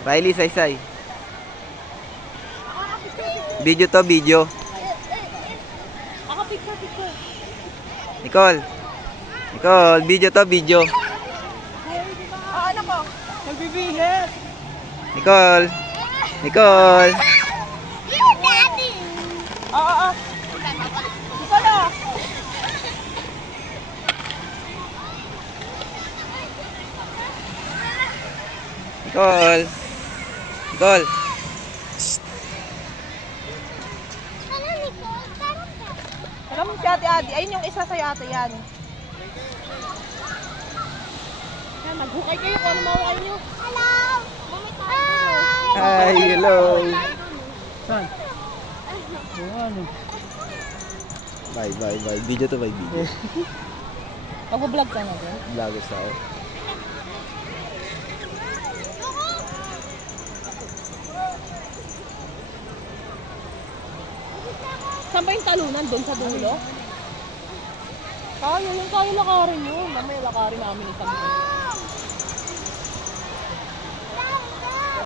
Riley, say. Video to, video. Ako, picture. Nicole, video to, video. Ano ko? Nagbibihit. Nicole. You daddy. Oo. Ito na. Nicole. Ano, Nicole? Tarong ka. Alam mo si Ate Adi. Ayun yung isa sa'yo ate yan. Yan, maghukay kayo kung ano mahukay nyo. Hello. Hi. Hi, hello. Saan? Ano? Bye. Video to, video. Mag-vlog ka na din. Vlogger sa ako. Saan ba yung talunan? Doon sa dulo? Kaya yung lakarin yun. Mamaya lakarin namin isang